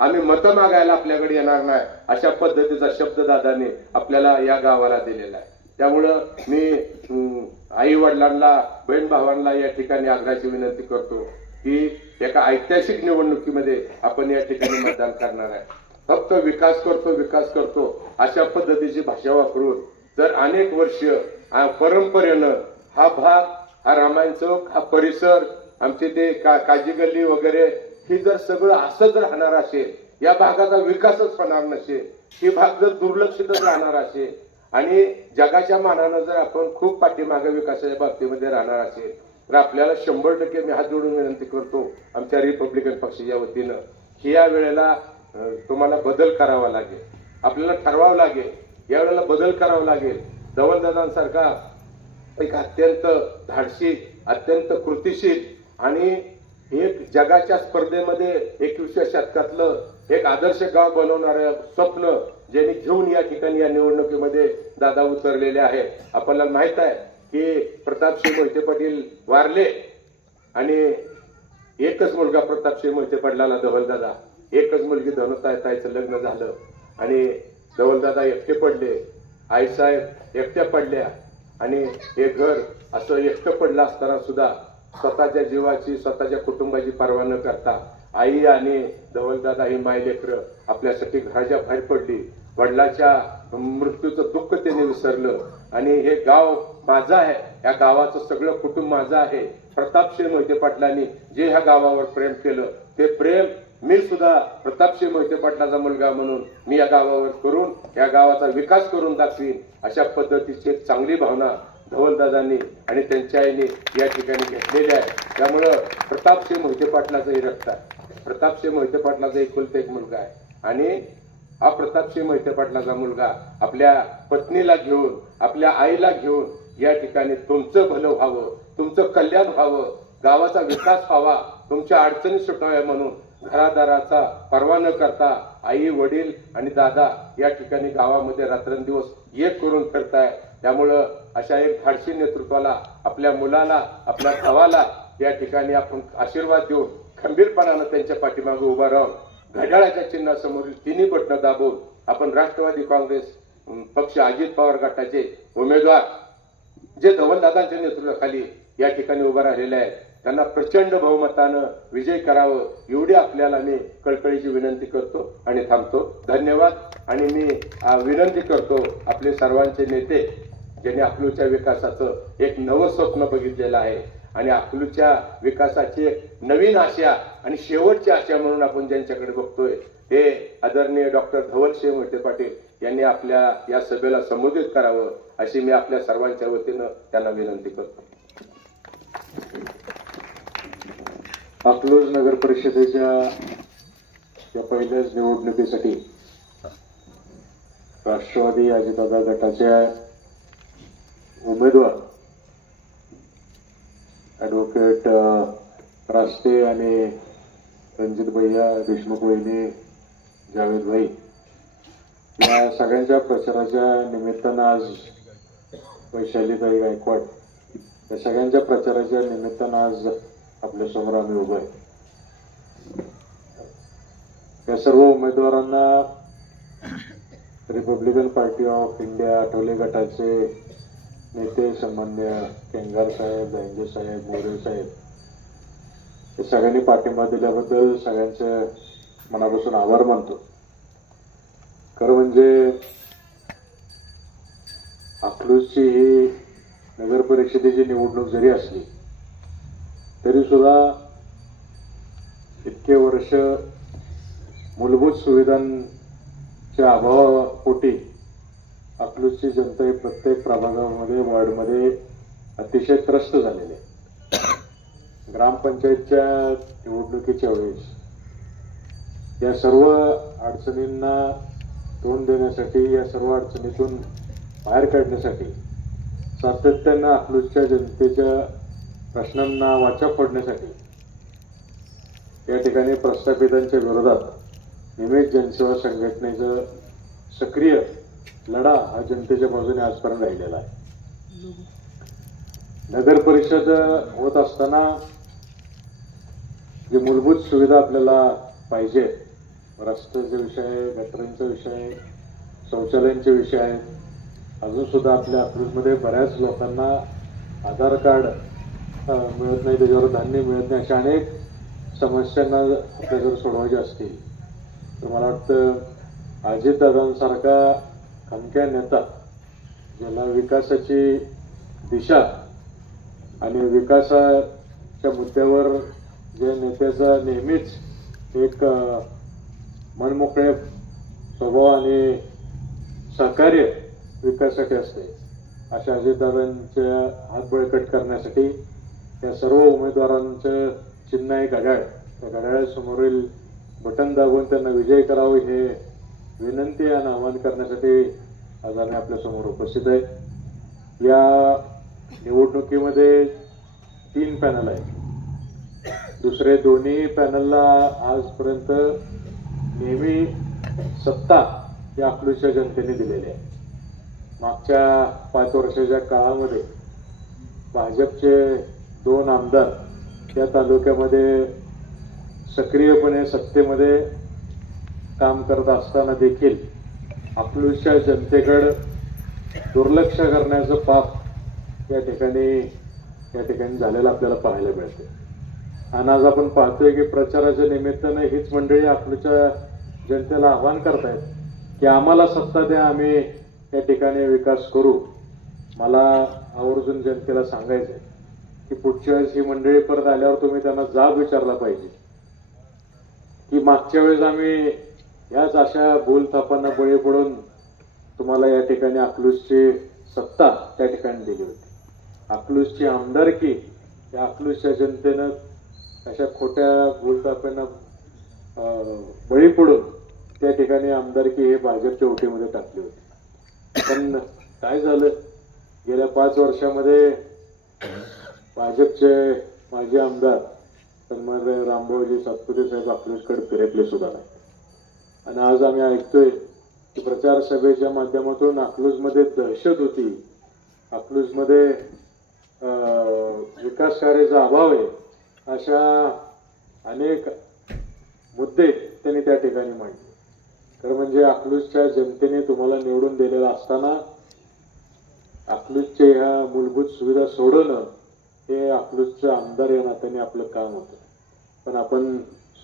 आम्ही मतं मागायला आपल्याकडे येणार नाही अशा पद्धतीचा शब्द दादाने आपल्याला या गावाला दिलेला आहे. त्यामुळं मी आई वडिलांना बहीण भावांना या ठिकाणी आग्रहाची विनंती करतो की एका ऐतिहासिक निवडणुकीमध्ये आपण या ठिकाणी मतदान करणार आहे. फक्त विकास करतो विकास करतो अशा पद्धतीची भाषा वापरून जर अनेक वर्ष परंपरेनं हा भाग हा रामायण चौक हा परिसर आमचे ते का काजी गल्ली वगैरे ही जर सगळं असंच राहणार असेल या भागाचा विकासच होणार नसेल हे भाग जर दुर्लक्षितच राहणार असेल आणि जगाच्या मानानं जर आपण खूप पाठीमागे विकासाच्या बाबतीमध्ये राहणार असेल तर आपल्याला शंभर टक्के मी हात जोडून विनंती करतो आमच्या रिपब्लिकन पक्षाच्या वतीनं की या वेळेला तुम्हाला बदल करावा लागेल. आपल्याला ठरवावं लागेल. यावेळेला बदल करावा लागेल. धवलदादांसारखा एक अत्यंत धाडशी अत्यंत कृतिशील आणि एक जगाच्या स्पर्धेमध्ये एकविसव्या शतकातलं एक आदर्श गाव बनवणारं स्वप्न ज्यांनी घेऊन या ठिकाणी या निवडणुकीमध्ये दादा उतरलेले आहेत. आपल्याला माहीत आहे की प्रतापसिंह मोहिते पाटील वारले आणि एकच मुलगा प्रतापसिंह मोहिते पाटलाला धवलदादा एकच मुलगी धनुताई ताईचं लग्न झालं आणि धवलदादा एकटे पडले आईसाहेब एकट्या पडल्या आणि हे घर असं एकटं पडलं असताना सुद्धा स्वतःच्या जीवाची स्वतःच्या कुटुंबाची पर्वा न करता आई आणि धवलदादा ही माय लेकरं आपल्यासाठी घराच्या बाहेर पडली. वडिलाच्या मृत्यूचं दुःख त्याने विसरलं. आणि हे गाव माझं आहे. या गावाचं सगळं कुटुंब माझं आहे. प्रतापश्री मोहिते पाटलांनी जे ह्या गावावर प्रेम केलं ते प्रेम मी सुद्धा प्रतापश्री मोहिते पाटलाचा मुलगा म्हणून मी या गावावर करून या गावाचा विकास करून दाखवीन अशा पद्धतीची एक चांगली भावना धवलदादांनी आणि त्यांच्या आईने या ठिकाणी घेतलेले आहे त्यामुळं प्रतापसिंह मोहिते पाटलाचंही रक्त आहे. प्रतापसिंह मोहिते पाटलाचा एकुलता एक मुलगा आहे. आणि हा प्रतापसिंह मोहिते पाटलाचा मुलगा आपल्या पत्नीला घेऊन आपल्या आईला घेऊन या ठिकाणी तुमचं भलं व्हावं तुमचं कल्याण व्हावं गावाचा विकास व्हावा तुमच्या अडचणी सुटाव्या म्हणून घरादाराचा परवा न करता आई वडील आणि दादा या ठिकाणी गावामध्ये रात्रंदिवस एक करून फिरताय. त्यामुळं अशा एक धाडशी नेतृत्वाला आपल्या मुलाला आपल्या भावाला या ठिकाणी आपण आशीर्वाद देऊन खंबीरपणानं त्यांच्या पाठीमागे उभा राहून घड्याळाच्या चिन्हासमोरील तिन्ही बटणं दाबून आपण राष्ट्रवादी काँग्रेस पक्ष अजित पवार गटाचे उमेदवार जे धवलदादांच्या नेतृत्वाखाली या ठिकाणी उभं राहिलेले आहेत त्यांना प्रचंड बहुमतानं विजय करावं एवढी आपल्याला मी कळकळीची विनंती करतो आणि थांबतो. धन्यवाद. आणि मी विनंती करतो आपले सर्वांचे नेते ज्यांनी अकलूच्या विकासाचं एक नवं स्वप्न बघितलेलं आहे. आणि अकलूच्या विकासाची एक नवीन आशा आणि शेवटची आशा म्हणून आपण ज्यांच्याकडे बघतोय हे आदरणीय डॉक्टर धवलसिंह मोहिते पाटील यांनी आपल्या या सभेला संबोधित करावं अशी मी आपल्या सर्वांच्या वतीनं त्यांना विनंती करतो. अकलूज नगर परिषदेच्या या पहिल्याच निवडणुकीसाठी राष्ट्रवादी अजितदादा गटाच्या उमेदवार. ॲडव्होकेट रास्ते आणि रणजित भैया देशमुख वहिनी जावेद भाई. या सगळ्यांच्या प्रचाराच्या निमित्तानं आज वैशालीताई गायकवाड या सगळ्यांच्या प्रचाराच्या निमित्तानं आज आपल्यासमोर आम्ही उभं आहे. या सर्व उमेदवारांना Republican party of India Athawale गटाचे नेते सन्मान्य केंगार साहेब दांजे साहेब मोरे साहेब हे सगळ्यांनी पाठिंबा दिल्याबद्दल सगळ्यांचे मनापासून आभार मानतो. खरं म्हणजे अकलूजची ही नगर परिषदेची निवडणूक जरी असली तरी सुद्धा इतके वर्ष मूलभूत सुविधांच्या अभावापोटी अकलूजची जनता ही प्रत्येक प्रभागामध्ये वार्डमध्ये अतिशय त्रस्त झालेली आहे ग्रामपंचायतच्या निवडणुकीच्या वेळेस या सर्व अडचणींना तोंड देण्यासाठी या सर्व अडचणीतून बाहेर काढण्यासाठी सातत्यानं अकलूजच्या जनतेच्या प्रश्नांना वाचा फोडण्यासाठी या ठिकाणी प्रस्थापितांच्या विरोधात निमित जनसेवा संघटनेचं सक्रिय लढा हा जनतेच्या बाजूने आजपर्यंत राहिलेला आहे. नगर परिषद होत असताना जे मूलभूत सुविधा आपल्याला पाहिजे रस्त्याचे विषय आहे गटरांचा विषय शौचालयांचे विषय आहेत अजून सुद्धा आपल्या अकलूजमध्ये बऱ्याच लोकांना आधार कार्ड मिळत नाही त्याच्यावर धान्य मिळत नाही अशा अनेक समस्यांना आपल्या जर सोडवायच्या असतील. तर मला वाटतं अजितदादांसारखा खमक्या नेता ज्याला विकासाची दिशा आणि विकासाच्या मुद्द्यावर ज्या नेत्याचा नेहमीच एक मनमोकळे स्वभाव आणि सहकार्य विकासासाठी असते. अशा अजितदादांच्या हात बळकट करण्यासाठी या सर्व उमेदवारांचं चिन्ह आहे घड्याळ. त्या घड्याळासमोरील बटन दाबून त्यांना विजय करावं हे विनंती आणि आवाहन करण्यासाठी आज आम्ही आपल्यासमोर उपस्थित आहे. या निवडणुकीमध्ये तीन पॅनल आहेत. दुसरे दोन्ही पॅनलला आजपर्यंत नेहमी सत्ता या अकलूजच्या जनतेने दिलेली आहे. मागच्या पाच वर्षाच्या काळामध्ये भाजपचे दोन आमदार या तालुक्यामध्ये सक्रियपणे सत्तेमध्ये काम करत असताना देखील अकलूजच्या जनतेकडं दुर्लक्ष करण्याचं पाप या ठिकाणी या ठिकाणी झालेलं आपल्याला पाहायला मिळते आणि आज आपण पाहतोय की प्रचाराच्या निमित्तानं हीच मंडळी अकलूजच्या जनतेला आव्हान करतायत की आम्हाला सत्ता द्या आम्ही या ठिकाणी विकास करू. मला आवर्जून जनतेला सांगायचंय की पुढच्या वेळेस ही मंडळी परत आल्यावर तुम्ही त्यांना जाब विचारला पाहिजे. की मागच्या वेळेस आम्ही याच अशा बोलतापांना बळी पडून तुम्हाला या ठिकाणी अकलूजची सत्ता त्या ठिकाणी दिली होती. अकलूजची आमदारकी या अकलूजच्या जनतेनं अशा खोट्या बोलतापांना बळी पडून त्या ठिकाणी आमदारकी हे भाजपच्या ओटीमध्ये टाकली होती. पण काय झालं? गेल्या पाच वर्षामध्ये भाजपचे माजी आमदार सन्माननीय रामभाऊजी सातपुते साहेब अकलूजकडे फिरकले सुद्धा नाही. आणि आज आम्ही ऐकतोय की प्रचार सभेच्या माध्यमातून अकलूजमध्ये दहशत होती. अकलूजमध्ये विकास कार्याचा अभाव आहे अशा अनेक मुद्दे त्यांनी त्या ठिकाणी मांडले. तर म्हणजे अकलूजच्या जनतेने तुम्हाला निवडून दिलेला असताना अकलूजच्या ह्या मूलभूत सुविधा सोडवणं हे अकलूजचं आमदार या नात्याने आपलं काम होतं. पण आपण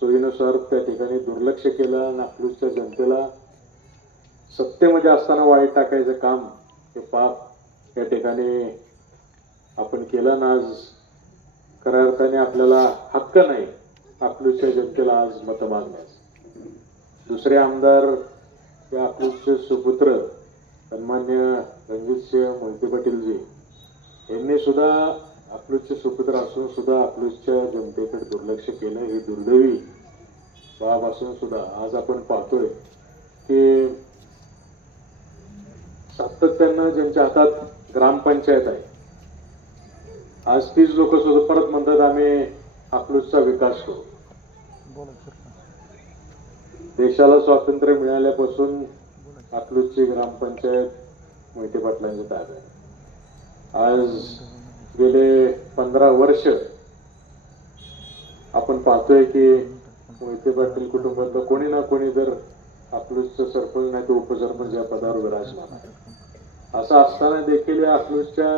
सोयीनुसार त्या ठिकाणी दुर्लक्ष केलं नागपूरच्या जनतेला सत्तेमध्ये असताना वाईट टाकायचं काम हे पाप या ठिकाणी आपण केलं ना आज. खऱ्या अर्थाने आपल्याला हक्क नाही अकलूजच्या जनतेला आज मतं मागण्यास दुसरे आमदार या अकलूजचे सुपुत्र सन्मान्य रणजितसिंह मोहिते पाटीलजी यांनी सुद्धा अकलूजचे सुपुत्र असून सुद्धा अकलूजच्या जनतेकडे दुर्लक्ष केलं ही दुर्दैवी बाब असून सुद्धा आज आपण पाहतोय की सातत्यानं ज्यांच्या हातात ग्रामपंचायत आहे आज तीच लोक सुद्धा परत म्हणतात आम्ही अकलूजचा विकास करू देशाला स्वातंत्र्य मिळाल्यापासून अकलूजची ग्रामपंचायत मोहिते पाटलांच्या ताब्यात आहे. आज गेले पंधरा वर्ष आपण पाहतोय की मोहिते पाटील कुटुंबातलं कोणी ना कोणी जर अकलूजचं सरपंच नाही तर उपसरपंच या पदावर विराजमान आहे असं असताना देखील या अकलूजच्या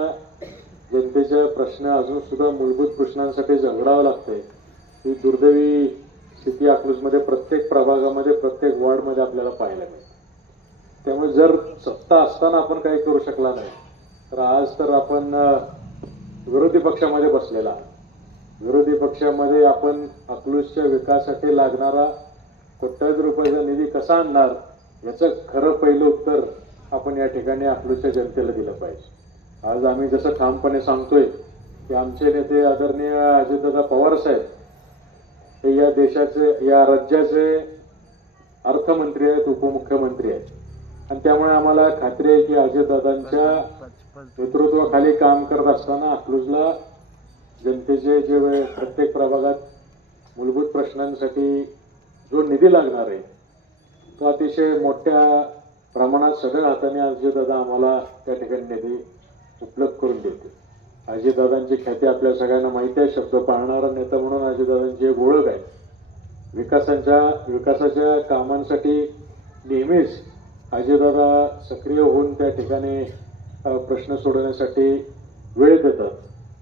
जनतेच्या प्रश्न अजून सुद्धा मूलभूत प्रश्नांसाठी झगडावं लागतंय. ही दुर्दैवी स्थिती अकलूजमध्ये प्रत्येक प्रभागामध्ये प्रत्येक वॉर्डमध्ये आपल्याला पाहायला मिळते. त्यामुळे जर सत्ता असताना आपण काही करू शकला नाही तर आज तर आपण विरोधी पक्षामध्ये बसलेला. विरोधी पक्षामध्ये आपण अकलूजच्या विकासासाठी लागणारा कोट्यावधी रुपयाचा निधी कसा आणणार याचं खरं पहिलं उत्तर आपण या ठिकाणी अकलूजच्या जनतेला दिलं पाहिजे. आज आम्ही जसं ठामपणे सांगतोय की आमचे नेते आदरणीय अजितदादा पवार साहेब हे या देशाचे या राज्याचे अर्थमंत्री आहेत उपमुख्यमंत्री आहेत. आणि त्यामुळे आम्हाला खात्री आहे की अजितदादांच्या नेतृत्वाखाली काम करत असताना अकलूजला जनतेचे जे प्रत्येक प्रभागात मूलभूत प्रश्नांसाठी जो निधी लागणार आहे तो अतिशय मोठ्या प्रमाणात सगळ्या हाताने अजितदादा आम्हाला त्या ठिकाणी निधी उपलब्ध करून देते अजितदादांची ख्याती आपल्या सगळ्यांना माहिती आहे शब्द पाळणारा नेता म्हणून अजितदादांची एक ओळख आहे. विकासाच्या विकासाच्या कामांसाठी नेहमीच अजितदादा सक्रिय होऊन त्या ठिकाणी प्रश्न सोडवण्यासाठी वेळ देतात.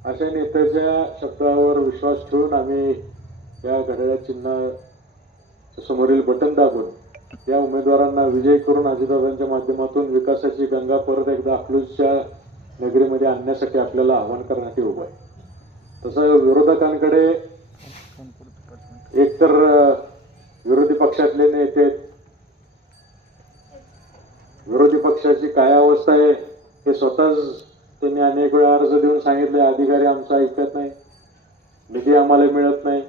अशा नेत्याच्या शब्दावर विश्वास ठेवून आम्ही या घड्याळ चिन्ह समोरील बटन दाबून या उमेदवारांना विजय करून अजितदादांच्या माध्यमातून विकासाची गंगा परत एकदा अकलूजच्या नगरीमध्ये आणण्यासाठी आपल्याला आवाहन करण्यात उभं आहे. तसं विरोधकांकडे एकतर विरोधी पक्षातले नेते विरोधी पक्षाची काय अवस्था आहे हे स्वतःच त्यांनी अनेक वेळा अर्ज देऊन सांगितले अधिकारी आमचा ऐकत नाही निधी आम्हाला मिळत नाही.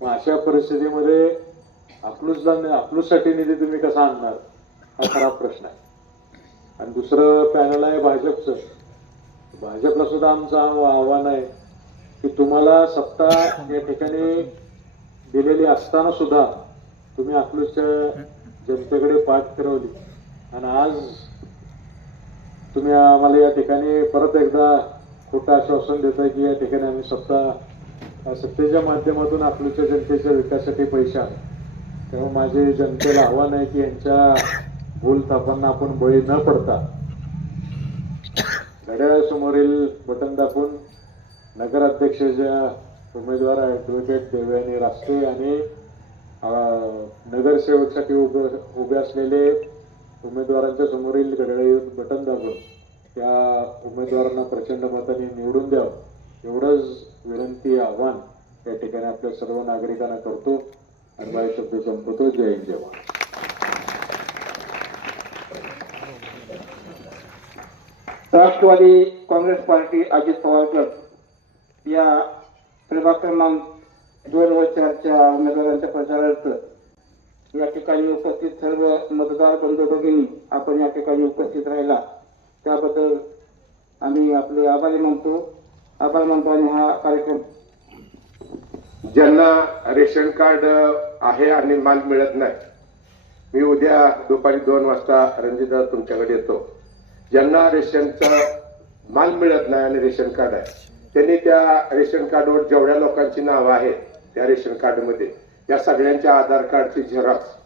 मग अशा परिस्थितीमध्ये अकलूजला अकलूजसाठी निधी तुम्ही कसा आणणार? हा खराब प्रश्न आहे. आणि दुसरं पॅनल आहे भाजपचं. भाजपला सुद्धा आमचं आव्हान आहे की तुम्हाला सत्ता या ठिकाणी दिलेली असताना सुद्धा तुम्ही अकलूजच्या जनतेकडे पाठ फिरवली. आणि आज तुम्ही आम्हाला या ठिकाणी परत एकदा खोटं आश्वासन देताय की या ठिकाणी आम्ही सत्ता सत्तेच्या माध्यमातून अकलूजच्या जनतेच्या विकासासाठी पैसे आणू तेव्हा माझे जनतेला आव्हान आहे की यांच्या भूल थापांना आपण बळी न पडता घड्याळासमोरील बटन दाखवून नगराध्यक्षाच्या उमेदवार ऍडव्होकेट देवयानी रास्ते आणि नगरसेवकसाठी उभे उभे असलेले उमेदवारांच्या समोरील घड्याळी बटन दाबून त्या उमेदवारांना प्रचंड मताने निवडून द्यावं एवढंच विनंती आव्हान या ठिकाणी आपल्या सर्व नागरिकांना करतो. आणि माझे शब्द संपवतो. जय हिंद जय राष्ट्रवादी काँग्रेस पार्टी अजित पवार गट या प्रभाग क्रमांक दोन व चारच्या उमेदवारांच्या प्रचारार्थ या ठिकाणी उपस्थित सर्व मतदार बंधू भगिनी आपण या ठिकाणी उपस्थित राहिला. त्याबद्दल आम्ही आपले आभारी मानतो. आभार मानतो आणि हा कार्यक्रम ज्यांना रेशन कार्ड आहे आणि माल मिळत नाही मी उद्या दुपारी दोन वाजता रणजितदा तुमच्याकडे येतो. ज्यांना रेशनचा माल मिळत नाही आणि रेशन कार्ड आहे त्यांनी त्या रेशन कार्डवर जेवढ्या लोकांची नावं आहेत त्या रेशन कार्डमध्ये या सगळ्यांच्या आधार कार्डची झेरॉक्स.